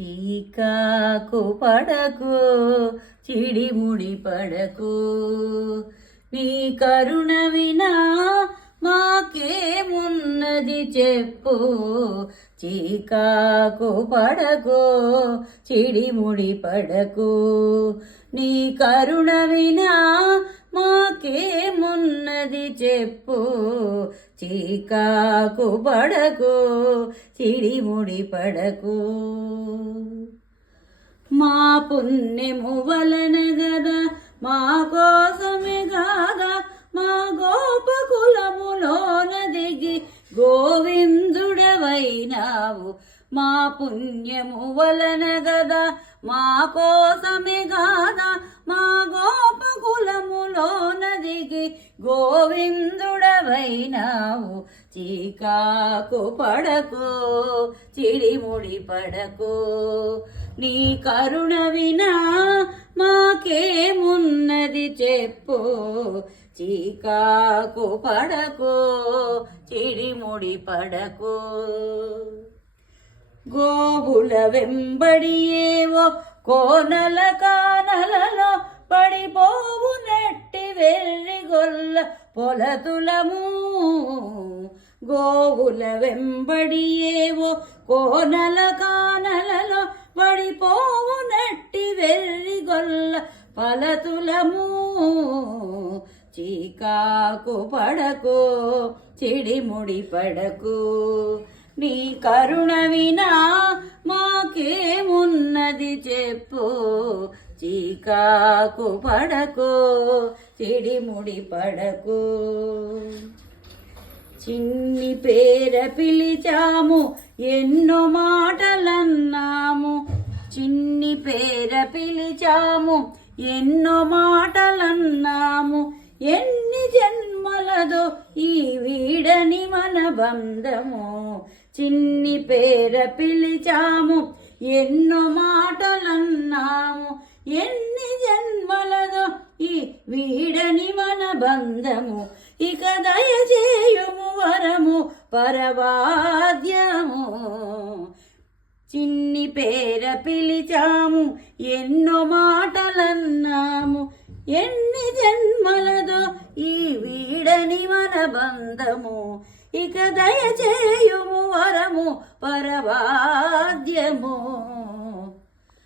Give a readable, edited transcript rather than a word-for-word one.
చీకాకు పడకు చిడిముడి పడకు నీ కరుణ వినా మాకేమున్నది చెప్పు చీకాకు పడకు చిడిముడి పడకు నీ కరుణ వినా మాకేమున్నది చెప్పు చీకాకు పడకు చిడిముడి పడకు మా పుణ్యము వలన గదా మా కోసమే గాదా మా గోపకులములోన దిగి గోవిందుడవైనావు మా పుణ్యము వలన గదా మా కోసమే గాదా మా గోపకులములోన దిగి గోవిందుడవైనావు చీకాకు పడకు చిడిముడి పడకు నీ కరుణ వినా మాకేమున్నది చెప్పు చీకాకు పడకు చిడిముడి పడకు గోవుల వెంబడి ఏవో కోనల కానలలో పడిపోవు నట్టి వెర్రిగొల్ల పొలతులము గోవుల వెంబడి ఏవో కోనల కానలలో పడిపోవు నట్టి వెర్రిగొల్ల పలతులము చీకాకు పడకు చిడిముడి పడకు నీ కరుణ వినా మాకేమున్నది చెప్పు చీకాకు పడకు చిడిముడి పడకు చిన్ని పేర పిలిచాము ఎన్నో మాటలన్నాము చిన్ని పేర పిలిచాము ఎన్నో మాటలన్నాము ఎన్ని జన్మలదో ఈ వీడని మన బంధము చిన్ని పేర పిలిచాము ఎన్నో మాటలన్నాము ఎన్ని జన్మలదో ఈ వీడని మన బంధము ఇక దయచేయుము వరము పరవాద్యము చిన్ని పేర పిలిచాము ఎన్నో మాటలన్నాము ఎన్ని జన్మలదో ఈ వీడని మన బంధము ఇక దయచేయుము వరము పరవాద్యము